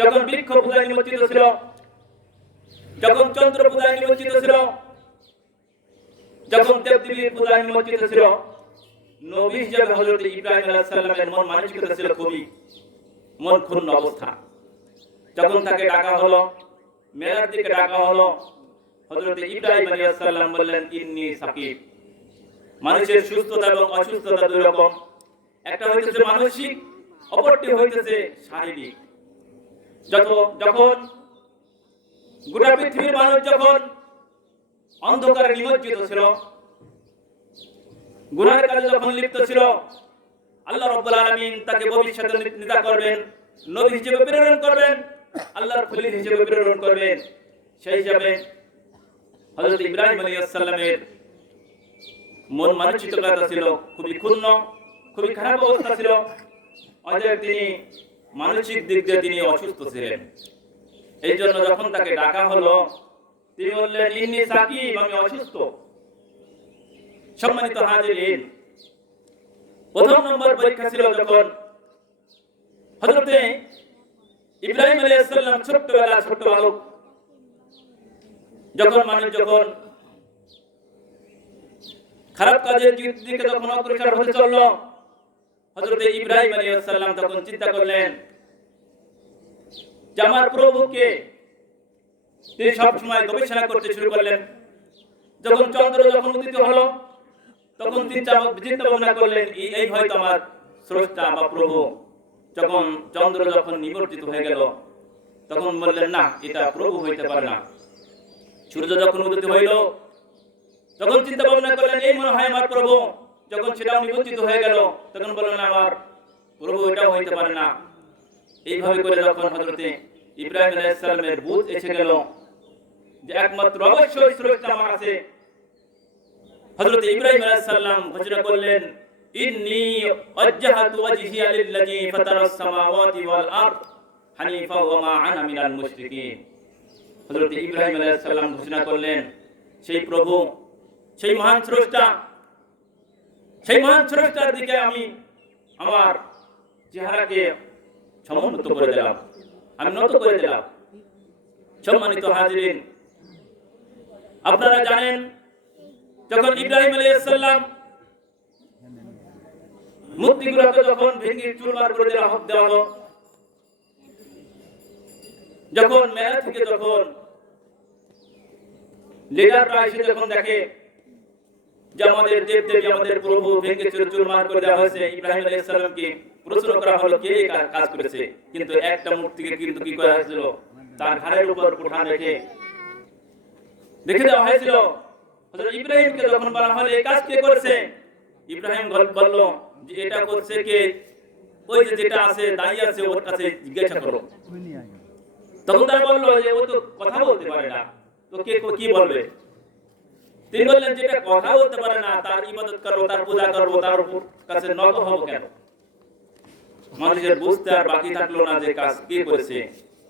যখন বৃক্ষ পূজায় নিমজ্জিত ছিল, যখন চন্দ্র পূজায় নিমজ্জিত ছিল, যখন দেবদেবীর পূজায় নিমজ্জিত ছিল, নবী হিসেবে হযরত ইব্রাহিম আলাইহিস সালামের মন মানসিকতা ছিল খুবই মন ক্ষুণ্ণ অবস্থা। যখন তাকে ডাকা হলো, মেরার দিকে ডাকা হলো, হযরত ইব্রাহিম আলাইহিস সালাম বললেন ইন্নী সাকিব। মানুষের সুস্থতা এবং অসুস্থতা দুই রকম, একটা হইতেছে মানসিক, অপরটি হইতেছে শারীরিক। যখন গোটা পৃথিবীর মানুষ যখন অন্ধকারে নিমজ্জিত ছিল, গুনাহের কাজে যখন লিপ্ত ছিল, আল্লাহ রাব্বুল আলামিন তাকে ভবিষ্যতে নেতা করবেন, নবী হিসেবে প্রেরণ করবেন, আল্লাহর খলিল হিসেবে প্রেরণ করবেন। সেই হিসাবে হযরত ইব্রাহিম আলাইহিস সালামের মন মানসিকতা ছিল খুবই ক্ষুণ্ণ, খুবই খারাপ অবস্থা ছিল। অতএব তিনি মানসিক দিক দিয়ে তিনি অসুস্থ ছিলেন। এই জন্য যখন তাকে ডাকা হলো, তিনি বললেন ইন্নী সাকিব, আমি অসুস্থ। সম্মানিত হাজিরিন, প্রথম নম্বর পরীক্ষা ছিল যখন হযরতে ইব্রাহিম আলাইহিস সালাম ছোট বালক, যখন মানুষ যখন খারাপ কাজের দিকে যখন অগ্রসর হতে চলল, হযরতে ইব্রাহিম আলাইহিস সালাম তখন চিন্তা করলেন যে আমার প্রভুকে। তিনি সব সময় গবেষণা করতে শুরু করলেন। যখন চন্দ্র যখন উদিত হলো, তখন তিনি চিন্তা ভাবনা করলেন এই হয়তো আমার স্রষ্টা বা প্রভু। যখন চন্দ্র যখন নিবর্তিত হয়ে গেল, তখন বললেন না, এটা প্রভু হইতে পারে না। সূর্য যখন উদিত হইল, তখন চিন্তা ভাবনা করলেন এই মনে হয় আমার প্রভু। যখন সেটাও নিবর্তিত হয়ে গেল, তখন বললেন আমার প্রভু, এটাও হইতে পারে না। এইভাবে করে যখন হযরতে ইব্রাহিম আলাইহিস সালামের বুঝ এসে গেল যে একমাত্র অবশ্যই স্রষ্টা আমার আছে, হযরত ইব্রাহিম আলাইহিস সালাম ঘোষণা করলেন ইন্নী ওয়াজ্জাহাতু ওয়াজহিয়া লিল্লাযী ফাতারাস সামাওয়াতি ওয়াল আরদ হানিফা ওয়া মা আনা মিনাল মুশরিকিন। হযরত ইব্রাহিম আলাইহিস সালাম ঘোষণা করলেন সেই প্রভু, সেই মহান স্রষ্টা, সেই মহান স্রষ্টার দিকে আমি আমার চেহারাকে সমুন্নত করে দিলাম, আমি নত করে দিলাম। সম্মানিত হাজিরিন, আপনারা জানেন যখন ইব্রাহিম আলাইহিস সালাম মূর্তিগুলোকে যখন ভেঙে চুরমার করে দেওয়া হলো, যখন মেলা থেকে যখন লিডাররা এসে যখন দেখে যে আমাদের দেবদেবী, আমাদের প্রভু ভেঙে চুরমার করে দেওয়া হয়েছে, ইব্রাহিম আলাইহিস সালামকে প্রশ্ন করা হলো কে এই কাজ করেছে। কিন্তু একটা মূর্তিকে কিন্তু কি করা হয়েছিল, তার ঘাড়ের উপর উঠান রেখে দেওয়া হয়েছিল। হযরত ইব্রাহিমকে যখন বলা হলো এই কাজ কে করেছে, ইব্রাহিম বলল যে এটা করছে কে, ওই যে যেটা আছে দাঁড়িয়ে আছে ওর কাছে জিজ্ঞাসা করো। তখন তারা বলল যে ও তো কথা বলতে পারে না, তো কে কি বলবে। তিনি বললেন যেটা কথা বলতে পারে না তার ইবাদত করবো, তার পূজা করবো, তার উপর কাছে নত হবো কেন। মানুষের বুঝতে আর বাকি থাকলো না যে কাজ কে করেছে।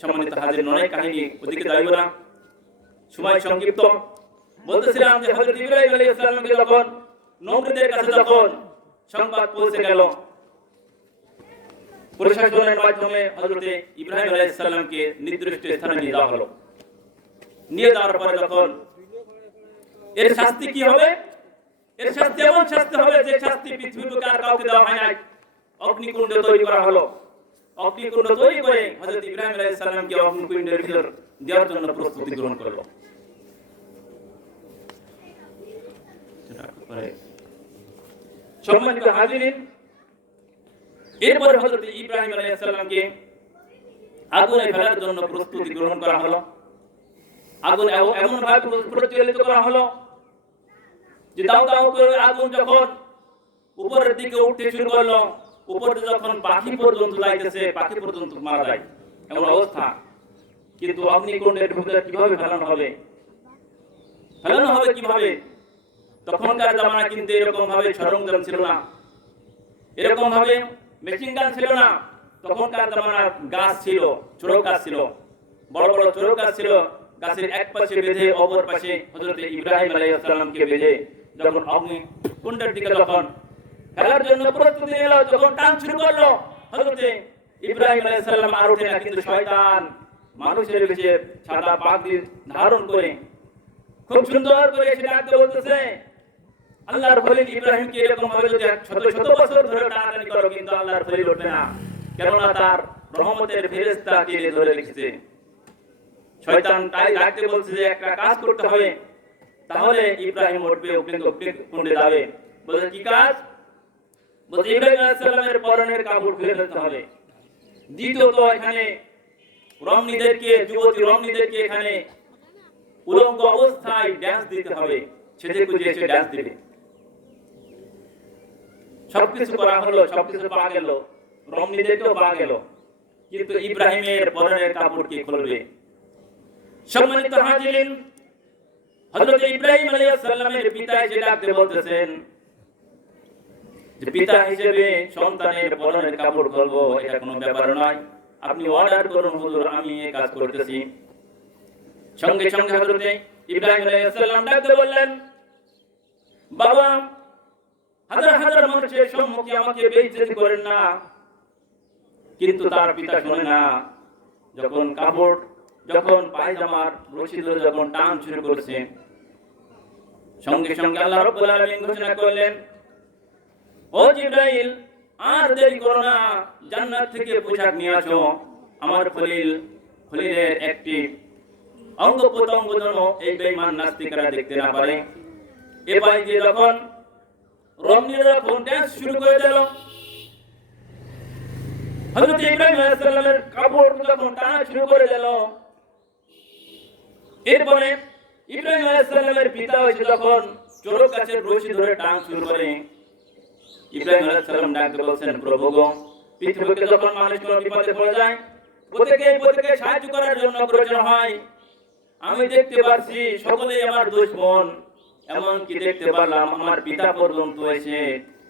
সম্মানিত হাজির, অনেক কাহিনী, ওদিকে যাইব না, সময় সংক্ষিপ্ত। বলতেছিলাম যে হযরত ইব্রাহিম আলাইহিস সালামকে যখন নমরুদের কাছে যখন সংবাদ পৌঁছে গেল, প্রশাসনের মাধ্যমে হযরত ইব্রাহিম আলাইহিস সালামকে নির্দিষ্ট স্থানে নিয়ে যাওয়া হলো। নিয়ে যাওয়ার পরে যখন এর শাস্তি কি হবে, এর শাস্তি এমন শাস্তি হবে যে শাস্তি পৃথিবীতে আর কাউকে দেওয়া হয় নাই। অগ্নিকুণ্ড তৈরি করা হলো, অগ্নিকুণ্ড তৈরি করে হযরত ইব্রাহিম আলাইহিস সালামকে অগ্নিকুণ্ডের ভিতর দেওয়ার জন্য প্রস্তুতি গ্রহণ করলো। সম্মানিত হাজিরিন, এরপরে হযরত ইব্রাহিম আলাইহিস সালামকে আগুনে ফেলার জন্য প্রস্তুতি গ্রহণ করা হলো। আগুন এমন ভাবে প্রজ্বলিত করা হলো যে দাও দাও করে আগুন যখন উপরের দিকে উঠতে শুরু করলো, উপরে যখন পাখি পর্যন্ত যাইতেছে, পাখি পর্যন্ত মারা যায় এমন অবস্থা। কিন্তু অগ্নিকুণ্ডের ভিতরে কিভাবে ফেলানো হবে কিভাবে? তখনকার জামানা কিন্তু এরকম ভাবে সরঞ্জাম ছিল না, এরকম ভাবে মেশিন গান ছিল না। তখনকার জামানা গাছ ছিল, ছোট গাছ ছিল, বড় বড় ছোট গাছ ছিল। গাছের এক পাশে বেঁধে অপর পাশে হযরত ইব্রাহিম আলাইহিস সালামকে বেঁধে যখন অগ্নিকুণ্ডের দিকে যখন ফেলার জন্য প্রস্তুতি নিল, যখন টান শুরু করলো, হযরত ইব্রাহিম আলাইহিস সালাম আর ওঠে না, কিন্তু শয়তান মানুষের বেশে সাদা পাগড়ি ধারণ করে খুব সুন্দর করে এসে ডাকতে বলতেছে, আল্লাহর খলিল ইব্রাহিমকে এরকম ভাবে যদি শত শত বছর ধরে টানাটানি করো কিন্তু আল্লাহর খলিল উঠবে না, কেননা তার রহমতের ফেরেশতা টেনে ধরে রেখেছে। শয়তান তাই ডাকতে বলছে যে একটা কাজ করতে হবে, তাহলে ইব্রাহিম উঠবে, অগ্নিকুণ্ডে যাবে। বলে কি কাজ? বলে ইব্রাহিম আলাইহিস সালামের পরনের কাপড় খুলে ফেলতে হবে। দ্বিতীয়ত এখানে যুবতী রমণীদেরকে এখানে উলঙ্গ অবস্থায় ড্যান্স দিতে হবে, সেজে গুজে এসে ড্যান্স দিবে। সবকিছু করা হলো, সবকিছু পাওয়া গেল, রমণীদেরকেও পাওয়া গেল, কিন্তু ইব্রাহিমের পরনের কাপড় কে খুলবে? সম্মানিত হাজিরিন, হযরত ইব্রাহিম আলাইহিস সালামের পিতা এসে ডাকতে বলতেছেন যে পিতা হিসেবে সন্তানের পরনের কাপড় খুলবো, এটা কোনো ব্যাপার নয়, আপনি অর্ডার করুন হুজুর, আমি এই কাজ করতেছি। সঙ্গে সঙ্গে হযরত ইব্রাহিম আলাইহিস সালাম ডাকতে বললেন, বাবা, হাজার হাজার মানুষের সম্মুখে আমাকে বেইজ্জতি করেন না। কিন্তু তার পিতা শোনে না। যখন পায়জামার রশি ধরে যখন টান শুরু করছে, সঙ্গে সঙ্গে আল্লাহ রাব্বুল আলামিন ঘোষণা করলেন, ও জিবরাইল, আর দেরি করো না, জান্নাত থেকে পোশাক নিয়ে আসো। আমার খলিলের একটি অঙ্গ প্রত্যঙ্গ যেন এই বেঈমান নাস্তিকরা দেখতে না পারে। এবার যে যখন রমণীরা যখন ড্যান্স শুরু করে দিল, হযরত ইব্রাহিম আলাইহিস সালামের কাপড় যখন টানা শুরু করে দিল, এরপরে ইব্রাহিম আলাইহিস সালামের পিতা হয়েছে যখন চোরক গাছের রশি ধরে টান শুরু করে, ইব্রাহিম আলাইহিস সালাম ডাকতে বলছেন, প্রভু গো, পৃথিবীতে যখন মানুষ কোনো বিপদে পড়ে যায়, প্রত্যেকে সাহায্য করার জন্য প্রয়োজন হয়। আমি দেখতে পাচ্ছি সকলেই আমার দুশমন, এমনকি দেখতে পারলাম আমার পিতা পর্যন্ত এসে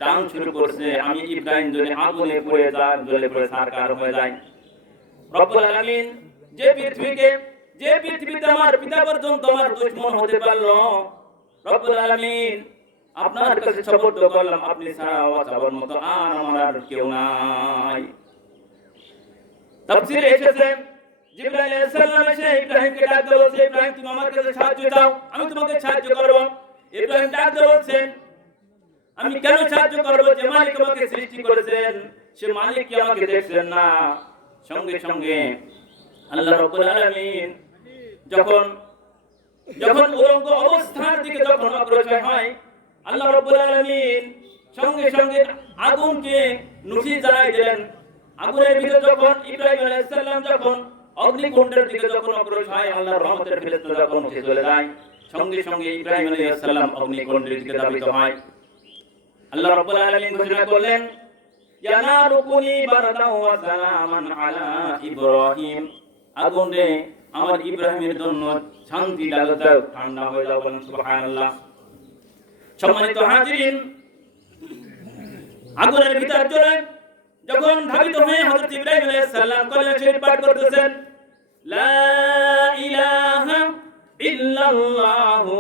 টান শুরু করছে। আমি ইব্রাহিম যদি আগুনে পুড়ে জ্বলে পুড়ে ছারখার হয়ে যায়। রব্বুল আলামিন যে পৃথিবীতে আমার পিতা পর্যন্ত আমার দুশমন হতে পারলো, রব্বুল আলামিন আপনার কাছে শপথ করলাম, আপনি ছাড়া বাঁচাবার মতো আর আমার আর কেউ নাই। তাফসীরে এসেছে, জিবরাইল আলাইহিস সালাম এসে ইব্রাহিমকে ডাকতে বলছে, ইব্রাহিম তুমি আমার কাছে সাহায্য চাও, আমি তোমাকে সাহায্য করব। ইব্রাহিম ডাকতে বলছেন, আমি কেন সাহায্য করব? যে মালিক আমাকে সৃষ্টি করেছেন, সে মালিক কি আমাকে দেখছেন না? সঙ্গে সঙ্গে আল্লাহ রাব্বুল আলামিন যখন উলঙ্গ অবস্থার দিকে যখন অগ্রসর হয়, আল্লাহ রাব্বুল আলামিন সঙ্গে সঙ্গে আগুনকে নুসি জ্বালাই দিলেন। আগুনের ভিতরে যখন ইব্রাহিম আলাইহিস সালাম যখন অগ্নিকুণ্ডের দিকে যখন অগ্রসর হয়, আল্লাহর রহমতের ফেরেশতা যখন উঠে চলে যায়, সঙ্গে সঙ্গে ইব্রাহিম আলাইহিস সালাম অগ্নিকুণ্ডের দিকে ধাবিত হয়। আল্লাহ রাব্বুল আলামিন ঘোষণা করলেন, ইয়া নারু কুনি বারদাও ওয়া সালামান আলা ইব্রাহিম, আগুন রে আমার ইব্রাহিমের জন্য শান্তি লাগাও, ঠান্ডা হয়ে যাও, বলেন সুবহানাল্লাহ। সম্মানিত হাজিরিন, আগুনের ভিতর চলে যখন ধাবিত হয়ে হযরত ইব্রাহিম আলাইহিস সালাম কলেমা শরীফ পাঠ করতেছেন, লা ইলাহা ইল্লাল্লাহু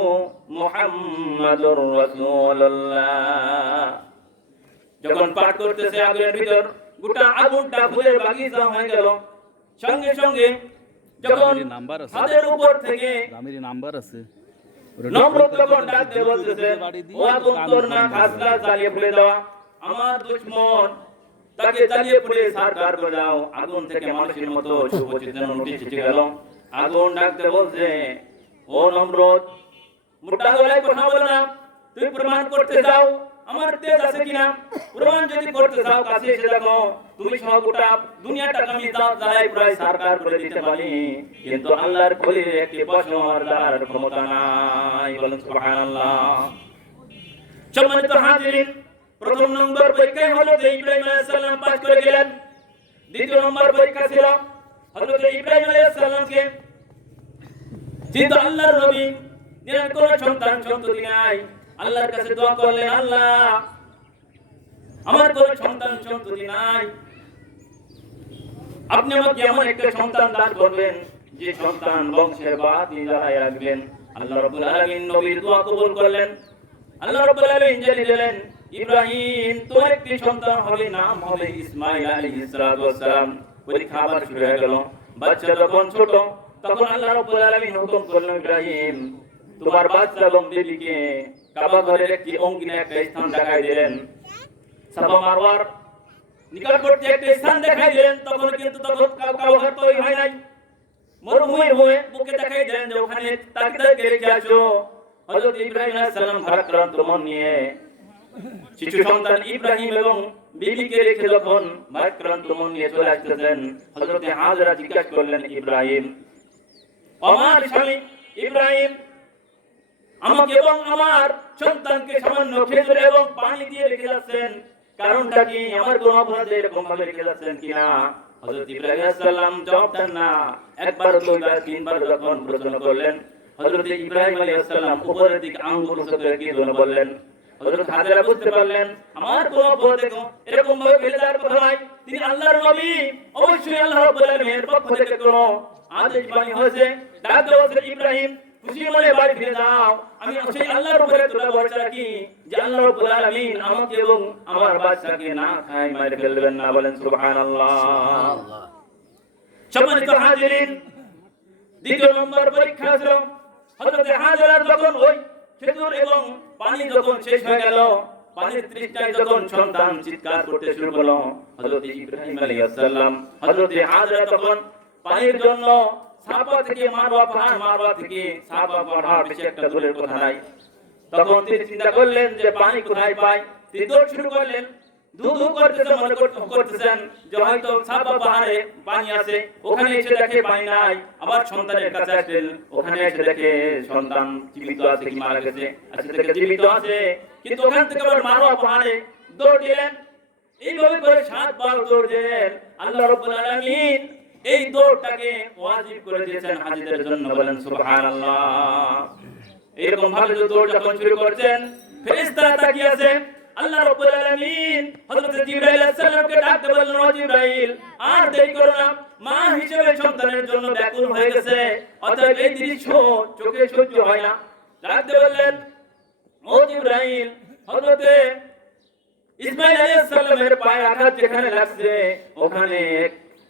মুহাম্মাদুর রাসূলুল্লাহ, যখন পাঠ করতেছে আগুনের ভিতর গোটা আগুনটা ফুলের বাগিচা হয়ে গেল। সঙ্গে সঙ্গে যখন হাতের উপর থেকে নাম্বার আছে, নমরুদ যখন ডাকতে বলতেছে, ও আগুন তোর না খাসলা জ্বালিয়ে পুড়ে দেওয়া, আমার দুশমন তাকে জ্বালিয়ে পুড়ে ছারখার করে দাও। আগুন থেকে মানুষের মতো সুপরিচিত নোটিশ এসে গেল। আগুন ডাকতে বলছে, ও নমরুদ, মোটা গলায় কথা বলো না, তুমি প্রমাণ করতে চাও আমার তেজ আছে কিনা? প্রমাণ যদি করতে চাও কাছে এসে দেখো, তুমি সহ গোটা দুনিয়াটাকে আমি জ্বালাই পুরাই ছারখার করে দিতে পারি, কিন্তু আল্লাহর খলিলের একটি পশম আমার জ্বালার ক্ষমতা নাই, বলেন সুবহানাল্লাহ। সম্মানিত হাজিরিন, প্রথম নম্বর পরীক্ষা হলো যে ইব্রাহিম আলাইহিস সালাম পাস করে গেলেন। দ্বিতীয় নম্বর পরীক্ষা ছিল হযরত ইব্রাহিম আলাইহিস সালামকে যেহেতু আল্লাহর নবী, এর কোনো সন্তান-সন্ততি নাই, আল্লাহর কাছে দোয়া করলেন, আল্লাহ আমার কোনো সন্তান-সন্ততি নাই, আপনি আমাকে এমন একটা সন্তান দান করবেন যে সন্তান বংশের বাতি জ্বালায় রাখবেন। আল্লাহ রাব্বুল আলামিন নবীর দোয়া কবুল করলেন। আল্লাহ রাব্বুল আলামিন জানিয়ে দিলেন, ইব্রাহিম তোমার একটি সন্তান হবে, নাম হবে ইসমাঈল আলাইহিস সালাতু ওয়াস সালাম। পরীক্ষা আবার শুরু হয়ে গেল। বাচ্চা যখন ছোট তখন আল্লাহ রাব্বুল আলামিন হুকুম করলেন, ইব্রাহিম তোমার বাচ্চা এবং বিবিকে কাবা ঘরের একটি অঙ্গিনে একটা স্থান দেখাই দিলেন, সাফা মারওয়ার নিকটবর্তী একটা স্থান দেখাই দিলেন। তখন কিন্তু কাবা ঘর তৈরি হয় নাই, মরুভূমির হয়ে বুকে দেখাই দিলেন যে ওখানে তাকে রেখে আসো। হযরত ইব্রাহিম আলাইহিস সালাম ভারাক্রান্ত মন নিয়ে শিশু সন্তান ইব্রাহিম এবং বিবিকে রেখে যখন ভারাক্রান্ত মন নিয়ে চলে আসতেছেন, হযরত হাজরা জিজ্ঞাসা করলেন, ইব্রাহিম, আমার স্বামী ইব্রাহিম, আমাকে এবং আমার সন্তানকে সামান্য খেজুর এবং পানি দিয়ে রেখে যাচ্ছেন, কারণটা কি? আমার কোন অপরাধে এরকম ভাবে রেখে যাচ্ছেন কিনা? হযরত ইব্রাহিম আলাইহিস সালাম জবাব দেন না। একবার দুইবার তিনবার যখন প্রশ্ন করলেন, হযরত ইব্রাহিম আলাইহিস সালাম উপরের দিকে আঙ্গুল উঁচু করে কি জন্য বললেন? হযরত হাজরা বুঝতে পারলেন আমার কোন অপরাধে এরকম ভাবে ফেলে দেওয়ার কথা নয়, তিনি আল্লাহর নবী, অবশ্যই আল্লাহ রাব্বুল আলামিনের পক্ষ থেকে কোন আদেশ বাণী হয়েছে। ডাক দেওয়া হয়েছে, ইব্রাহিম খুশি মনে বাড়ি ফিরে যাও। আমি সেই আল্লাহর উপরে তোলা ভরসা রাখি যে আল্লাহ রাব্বুল আলামিন আমাকে এবং আমার বাচ্চাকে না খায় মেরে ফেলবেন না। বলেন সুবহানাল্লাহ। সম্মানিত হাজিরিন, দ্বিতীয় নম্বর পরীক্ষা ছিল হযরত হাজরার যখন ওই খেজুর এবং পানি যখন শেষ হয়ে গেল, পানির তৃষ্ণায় যখন সন্তান চিৎকার করতে শুরু করলো, হযরত ইব্রাহিম আলাইহিস সালাম হযরত হাজরা তখন পানির জন্য সাফা থেকে মারওয়া থেকে সাফা পাহাড় বেশি একটা দূরের কথা নাই। তখন তিনি চিন্তা করলেন যে পানি কোথায় পাই। তিনি দৌড় শুরু করলেন, ধু করতেছেন, মনে করতেছেন যে হয়তো সাফা পাহাড়ে পানি আছে। ওখানে এসে দেখে পানি নাই। আবার সন্তানের কাছে আসলেন, ওখানে এসে দেখে সন্তান জীবিত আছে কি মারা গেছে। আজকে দেখে জীবিত আছে, কিন্তু ওখান থেকে আবার মারওয়া পাহাড়ে দৌড় দিলেন। এইভাবে করে 7 বার দৌড় দিলেন। আল্লাহ রাব্বুল আলামিন এই দৌড়টাকে ওয়াজিব করে দিয়েছেন হাজীদের জন্য। বলেন সুবহানাল্লাহ। এরকম ভাবে দৌড় যখন শুরু করছেন, ফেরেশতারা তাকিয়ে আছে। আল্লাহ রাব্বুল আলামিন হযরত জিবরাইল আলাইহিস সালামকে ডাকতে বললেন, ও জিবরাইল, আর দেরি করো না, মা হিসেবে সন্তানের জন্য ব্যাকুল হয়ে গেছে, অতএব এই দৃশ্য চোখে সহ্য হয় না। ডাকতে বললেন, ও জিবরাইল, হযরত ইসমাঈল আলাইহিস সালামের পায়ে আঘাত যেখানে লাগছে, ওখানে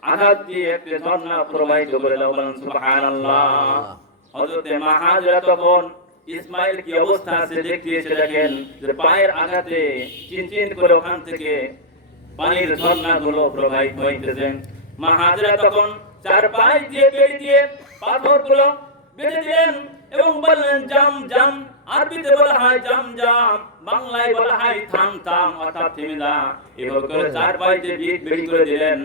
আঘাত দিয়ে একটা ঝর্ণা প্রবাহিত করে দাও। বলেন সুবহানাল্লাহ। হযরত মা হাজরা তখন ইসমাইল কি অবস্থা আছে দেখতে এসে দেখেন যে পায়ের আঘাতে চিনচিন করে ওখান থেকে পানির ঝর্ণাগুলো প্রবাহিত হইতেছে। মা হাজরা তখন 4 পায়ে দিয়ে বেড়ি দিয়ে পাথরগুলো বেঁধে দিলেন এবং বললেন, জাম জাম। আরবিতে বলা হয় জাম জাম, বাংলায় বলা হয় থাম থাম, অর্থাৎ থেমে যা। এভাবে করে 4 পায়ে দিয়ে বেড়ি করে দিলেন।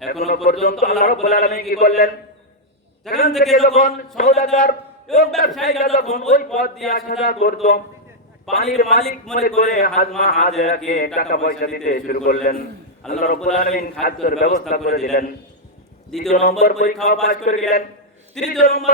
এখনো পর্যন্ত আল্লাহ রাব্বুল আলামিন কি করলেন? সেখান থেকে যখন সওদাগর এবং ব্যবসায়ীরা যখন ওই পথ দিয়ে আসা যাওয়া করত, পানির মালিক মনে করে হাজমা হাজরাকে টাকা পয়সা দিতে শুরু করলেন। আল্লাহ রাব্বুল আলামিন খাদ্যের ব্যবস্থা করে দিলেন। দ্বিতীয় নম্বর পরীক্ষাও পাস করে গেলেন। তৃতীয় নম্বর